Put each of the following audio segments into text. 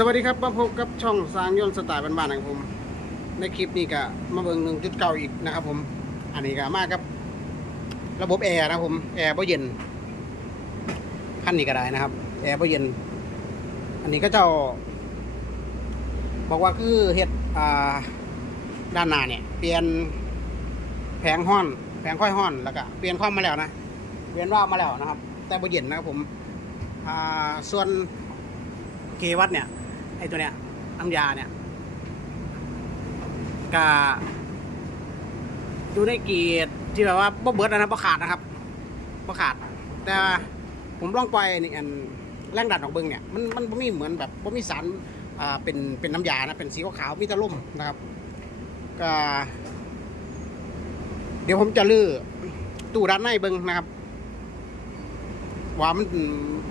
สวัสดีครับมาพบกับช่องสร้างยนต์สไตล์บ้านๆนะครับผม ในคลิปนี้ก็มาเบิ่งหนึ่งจุดเก่าอีกนะครับผม อันนี้ก็มากับ ระบบแอร์นะครับผมแอร์บ่เย็นขั้นนี้ก็ได้นะครับ แอร์บ่เย็น อันนี้ก็เจ้า บอกว่าคือเฮ็ดอ่าด้านหน้าเนี่ย เปลี่ยนแผงห้อน แผงค่อยห้อนแล้วก็เปลี่ยนความมาแล้วนะเปลี่ยนว่ามาแล้วนะครับ แต่บ่เย็นนะครับผมอ่าส่วนเกวัตเนี่ย ไอตัวเนี้ยน้ำยาเนี่ยกาอยู่ในเกียรที่แบบว่าบ่เบิดนะบ่ขาดนะครับบ่ขาด แต่ผมลองปล่อยนี่อันแรงดันออกเบิ้งเนี่ยมันมันบ่มีเหมือนแบบบ่มีสารอ่าเป็นเป็นน้ำยานะเป็นสีขาวมีแต่ล่มนะครับก็เดี๋ยวผมจะลื้อตู้ด้านในเบิ้งนะครับ ว่ามัน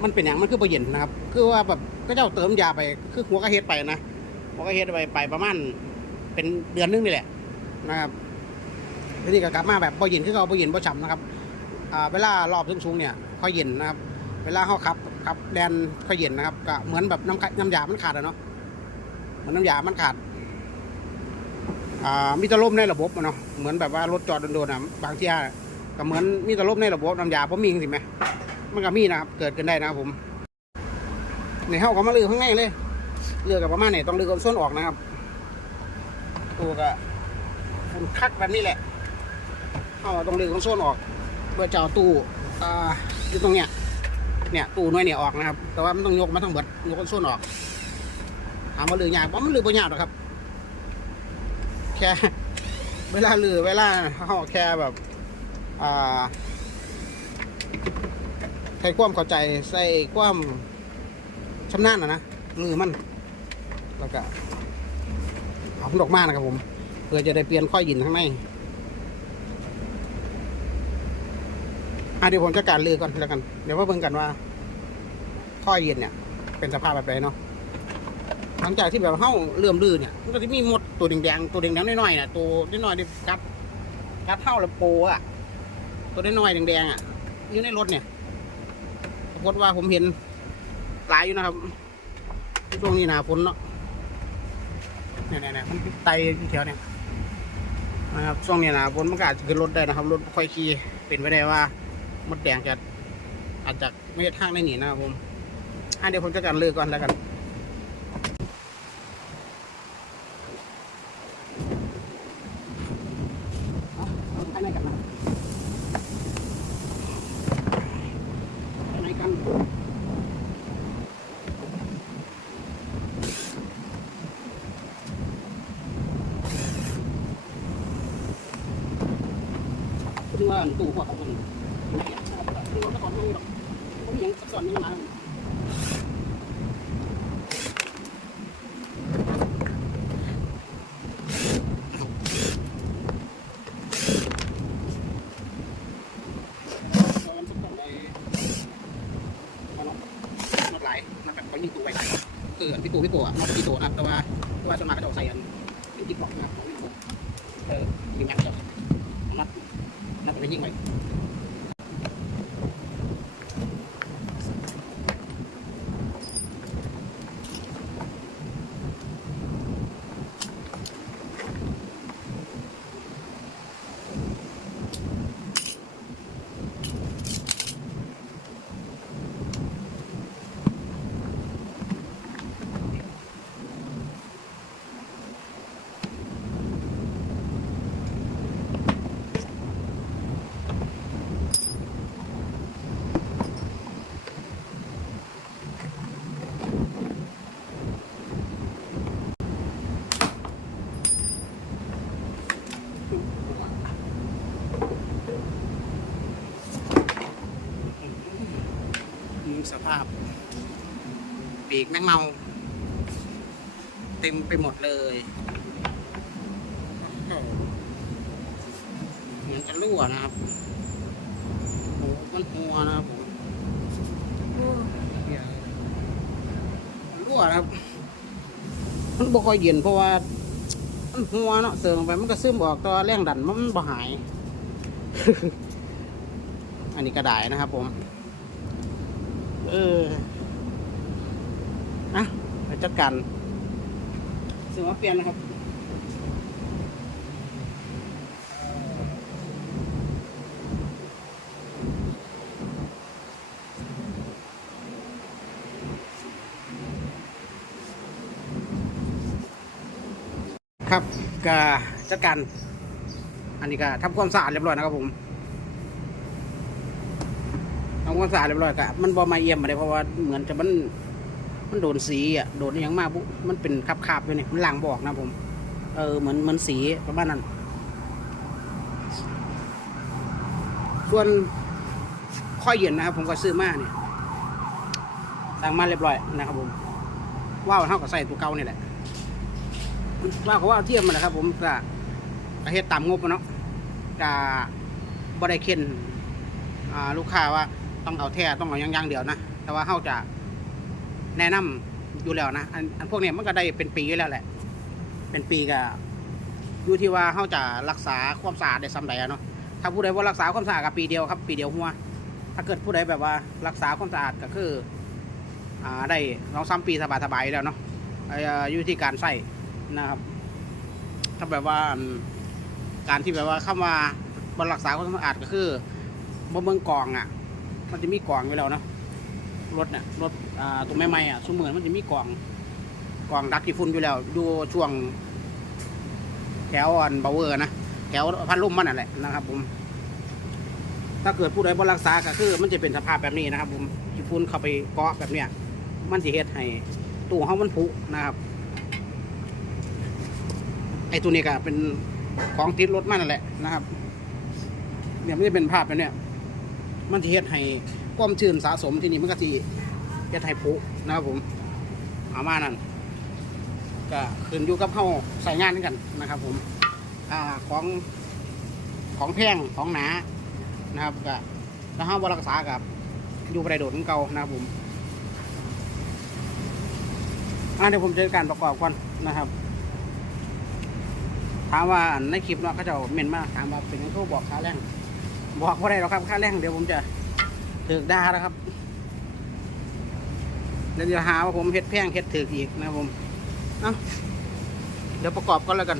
มันเป็นอย่างมันคือประเย็นนะครับ คือว่าแบบ ก็เจ้าเติมยาไป คือหัวก็เฮ็ดไปนะหัวก็เฮ็ดไปไปประมาณเป็นเดือนนึงนี่แหละนะครับทีนี้ก็กลับมาแบบประเย็นคือเขาประเย็นประจำนะครับอ่าเวลารอบสูงๆเนี่ยค่อยเย็นนะครับ เวลาเขาขับขับแดนค่อยเย็นนะครับก็เหมือนแบบน้ำน้ำยามันขาดอะเนาะเหมือนน้ำยามันขาดอ่ามีตะลมในระบบเนาะเหมือนแบบว่ารถจอดโดนๆอะบางที่ก็เหมือนมีตะลมในระบบน้ำยาผมมีจริงไหมมันก็มีนะครับเกิดขึ้นได้นะครับผม ในเฮาก็มาลือข้างในเลยเลือกกับประมาณไหนต้องลือคนส้นออกนะครับตัวก็ฝุ่นคักแบบนี้แหละเฮาต้องลือคนส้นออกเพื่อจะเอาตู้อ่าอยู่ตรงเนี้ยเนี่ยตู้น้อยเนี่ยออกนะครับ แต่ว่ามันต้องยกมาทั้งหมดยกคนส้นออกถามว่าลือยากเพราะมันลือบ่ยาหรอกครับแค่เวลาลือเวลาเฮาแค่แบบอ่าใส่ความเข้าใจใส่ความ ชำนาญนะนะมือมัน แล้วก็เอาดอกมานะครับผมเพื่อจะได้เปลี่ยนข้อยหินข้างในอะเดี๋ยวผมจะการลือก่อนแล้วกัน เดี๋ยวมาเบิ่งกันว่า ข้อยินเนี่ย เป็นสภาพแบบไหนเนาะหลังจากที่แบบเฮ้าเลื่มลือเนี่ยมันก็จะมีมดตัวแดงๆตัวแดงๆน้อยๆน่ะตัวน้อยๆที่กัดกัดเท่าแล้วโปอะตัวน้อยๆแดงๆอะอยู่ในรถเนี่ยปรากฏว่าผมเห็น หลายอยู่นะครับช่วงนี้หนาฝนเนาะเนี่ยเนี่ยมันไตอยู่แถวเนี่ยนะครับช่วงนี้หนาฝนมันก็อาจจะขึ้นรถได้นะครับรถค่อยขี่เป็นไปได้ว่ามดแดงจะอาจจะไม่ใช่ทางได้หนีนะครับผมอะเดี๋ยวผมจะการเลือกก่อนแล้วกันเอาเอาภายในกันนะครับภายในกัน คือว่า ตู้หัวของมันไหนอะคือรถตะกอนไม่หรอกผมยังสับสนยังไงคือพี่ตู่พี่ตู่อะนอกพี่ตู่นะครับแต่ว่าแต่ว่าส่วนมากก็จะใส่อันเป็นจิ๊กบอกนะครับเออยิงยักษ์จะนัด นับไปยิ่งไปส ภาพ ปีกแมงเมา เต็มไปหมดเลยโอ้โหเหมือนจะรั่วนะครับโอ้โหมันหัวนะครับผมโอ้เหี้ยรั่วนะครับ มันบ่ค่อยเย็นเพราะว่ามันหัวเนาะเสริมไปมันก็ซึมออกตัวแรงดันมันบ่หาย อันนี้กระดายนะครับผม เอออะไปจัดการซื้อมาเปลี่ยนนะครับครับก็จัดการอันนี้ก็ทำความสะอาดเรียบร้อยนะครับผม ทำความสะอาดเรียบร้อยก็มันบอมาเอี่ยมมาเลยเพราะว่าเหมือนจะมันมันโดนสีอะโดนอหยังมากปุ๊บมันเป็นคราบอยู่นี่มันล้างบอกนะผมเออเหมือนเหมือนสีประมาณนั้น ส่วนข้อยเย็นนะครับผมก็ซื้อมาเนี่ยสั่งมาเรียบร้อยนะครับผมว่าวเท่ากับใส่ตัวเก่านี่แหละว่าเขาว่าเทียมมาแหละครับ ผมก็ประเทศต่ำงบอะเนาะก็บ่ได้เค้นลูกค้าว่า ต้องเอาแท้ต้องเอาอย่างๆเดียวนะแต่ว่าเขาจะแนะนำอยู่แล้วนะอันอันพวกเนี้ยมันก็ได้เป็นปีอยู่แล้วแหละ เป็นปีก็อยู่ที่ว่าเขาจะรักษาความสะอาดได้สำใดเนาะถ้าผู้ใดว่ารักษาความสะอาดกับปีเดียวครับ ปีเดียวหัว ถ้าเกิดผู้ใดแบบว่ารักษาความสะอาดก็คืออ่าได้สองสามปีสบายๆแล้วเนาะเอ่อยู่ที่การใส่นะครับ ถ้าแบบว่าการที่แบบว่าคำว่าบรักษาความสะอาดก็คือบ่เมืองกองอะ มันจะมีกล่องไว้แล้วเนาะรถเนี่ยรถอ่าตรงใหม่ๆอะสมเหมือนมันจะมีกล่องกล่องดักกี่ฝุ่นอยู่แล้วอยู่ช่วงแถวอันเบาเวอร์นะแถวพัดลุ่มมันนั่นแหละนะครับผม ถ้าเกิดผู้ใดบ่รักษาก็คือ มันจะเป็นสภาพแบบนี้นะครับ ผมขี้ฝุ่นเข้าไปเกาะแบบเนี้ยมันสิเฮ็ดให้ตู้เฮามันผุนะครับไอ้ตัวนี้ก็เป็นของติดรถมันนั่นแหละนะครับ เนี่ยมันจะเป็นภาพแบบเนี้ย มันจะเฮ็ดให้ความชื้นสะสมที่นี่มันก็สิเฮ็ดให้ผุนะครับผมเอามานั่นก็ขึ้นอยู่กับเฮาใส่งานกันนะครับ ผมอ่าของของแพงของหนานะครับก็ถ้าเฮาบรักษากับอยู่ได้โดดของเก่านะครับผมอ่าเดี๋ยวผมจะการประกอบก่อนนะครับถามว่าในคลิปเนาะเขาจะเมนมากถามว่าเป็นยังเขาบอกค่าแรง บอกว่าได้หรอกครับค่าแรงเดี๋ยวผมจะถือด่าแล้วครับเดี๋ยวจะหาว่าผมเฮ็ดแพงเฮ็ดถือกอีกนะครับผม เอ้าเดี๋ยวประกอบก่อนแล้วกัน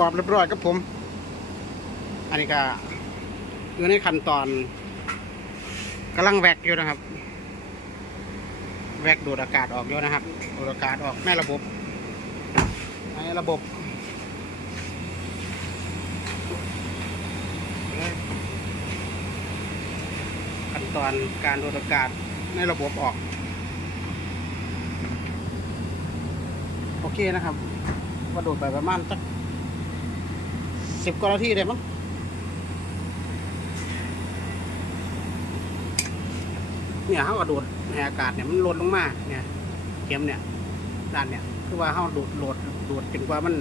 กรอบเรียบร้อยครับผม อันนี้ก็อยู่ในขั้นตอนกำลังแวกอยู่นะครับ แวกดูดอากาศออกอยู่นะครับ ดูดอากาศออกในระบบในระบบขั้นตอนการดูดอากาศในระบบออก โอเคนะครับว่าดูดไปประมาณสัก สิบกว่านาทีได้มั้งเนี่ยเขาก็ดูดให้อากาศเนี่ยมันลดลงมาเนี่ยเข็มเนี่ยด้านเนี่ย คือว่าเขาดูดโหลดดูดจนกว่ามัน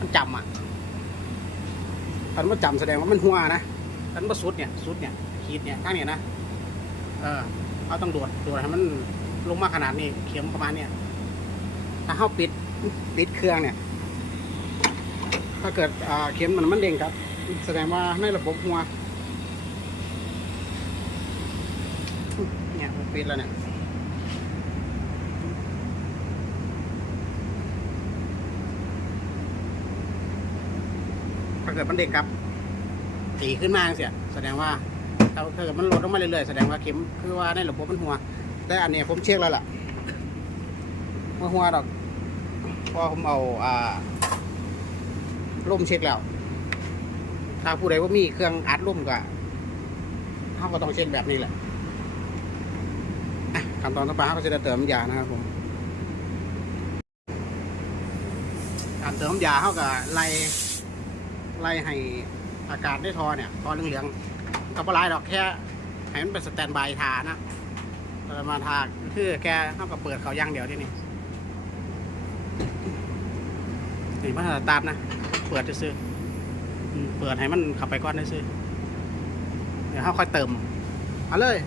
มันจำอะคันว่าจำแสดงว่ามันหัวนะคันว่าสุดเนี่ยสุดเนี่ยขีดเนี่ยข้างเนี่ยนะเออเขาต้องดูดดูดให้มันลงมาขนาดนี้เข็มประมาณเนี่ยถ้าเขาปิดปิดเครื่องเนี่ย ถ้าเกิดเข็มมันมันเด้งครับ แสดงว่าในระบบหัวเนี่ยปิดแล้วเนี่ยถ้าเกิดมันเด้งครับตีขึ้นมาเสียแสดงว่าถ้าเกิดมันลดลงมาเรื่อยๆแสดงว่าเข็มคือว่าในระบบมันหัว แต่อันนี้ผมเช็คแล้วล่ะเมื่อหัวดอกเพอผมเอาอ่า ล่มเช็คแล้ว ถ้าผู้ใดว่ามีเครื่องอัดล่มก็เขาก็ต้องเช็คแบบนี้แหละขั้นตอนต่อไปเขาก็จะเติมยานะครับผมการเติมยาเขาก็ไล่ไล่ให้อากาศได้ทอเนี่ยทอเหลืองๆกับปลายดอกแค่ให้มันเป็นสแตนบายทานะประมาทาคือแกเขาก็เปิดเขาย่างเดียวที่นี่นี่มันตาร์ทนะ เปิดซื้อๆอืมเปิดให้มันขับไปก่อนได้ซื้อเดี๋ยวเขาค่อยเติม เอาเลย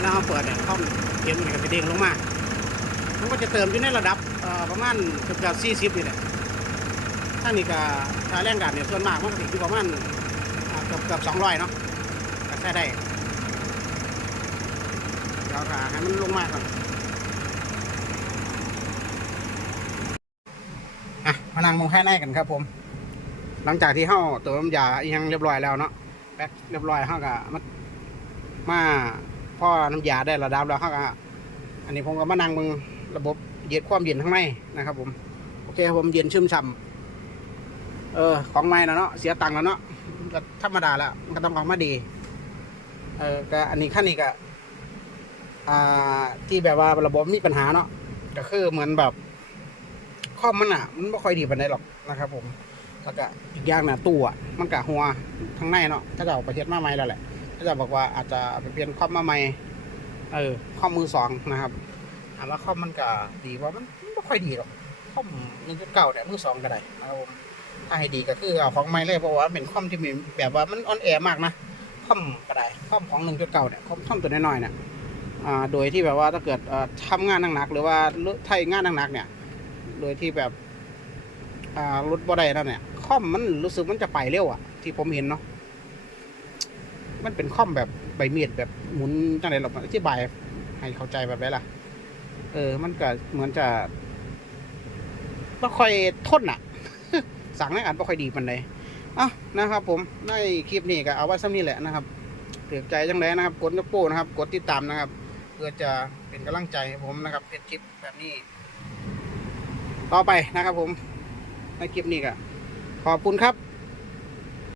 แล้วเราเปิดเนี่ยคอมเกมมันก็จะเด้งลงมามันก็จะเติมอยู่ในระดับเอ่อประมาณเกือบเกือบสี่สิบนี่แหละถ้านี่ก็ถ้าแรงดันเนี่ยส่วนมากมันก็ติดอยู่ประมาณอ่าเกือบเกือบสองร้อยเนาะก็ใช้ได้เดี๋ยวก็ให้มันลงมาก่อนอะมานั่งมองแค่ในกันครับผม หลังจากที่เฮาติมน้ำยาอีหยังเรียบร้อยแล้วเนาะแป๊กเรียบร้อยเฮาก็มามาพ่อน้ำยาได้ระดับแล้วเฮาก็อันนี้ผมก็มานั่งมึงระบบเย็นความเย็นข้างในนะครับ ผม โอเคผมเย็นชุ่มฉ่ำเออ ของใหม่แล้วเนาะเสียตังค์แล้วเนาะ ก็ธรรมดาล้วมันก็ต้องออกมาดี เออก็อันนี้ขั้นนี้ก็อ่า ที่แบบว่าระบบมีปัญหาเนาะก็คือเหมือนแบบข้อมันอะ มันไม่ค่อยดีปานใดหรอกนะครับ ผมแล้วก็อีกอย่างน่ะตู้อะมันกะหัวทั้งในเนาะถ้าจะเอาประเทศมาใหม่แล้วแหละถ้าจะบอกว่าอาจจะไปเปลี่ยนข้อมาใหม่เออข้อมือสองนะครับถามว่าข้อมันก็ดีว่ามันไม่ค่อยดีหรอกข้อมหนึ่งเก้าเนี่ยมือสองก็ได้นะครับผม ถ้าให้ดีก็คือเอาของใหม่เลยเพราะว่าเป็นคอมที่มีแบบว่ามันอ่อนแอมากนะคอมก็ได้คอมของหนึ่งจุดเก่าเนี่ยคอมคอตัวน้อยๆเนี่ยโดยที่แบบว่าถ้าเกิดเอ่อทำงานหนักๆหรือว่าไทยงานหนักๆเนี่ย โดยที่แบบรถบ่ได้นั่นเนี่ยคอมมันรู้สึกมันจะไปเร็วอะที่ผมเห็นเนาะมันเป็นคอมแบบใบมีดแบบหมุนจังไรหรอกอธิบายให้เข้าใจแบบไรล่ะ เออ มันก็เหมือนจะไม่ค่อยทนอะ สั่งในอันไม่ค่อยดีมันเลยอะนะครับผมในคลิปนี้ก็เอาไว้ซ้ำนี้แหละนะครับถือใจจังเลยนะครับ กดนิ้วโป้นะครับ กดติดตามนะครับ เพื่อจะเป็นกำลังใจผมนะครับเป็นคลิปแบบนี้ ต่อไปนะครับผมในคลิปนี้ก็ขอบคุณครับ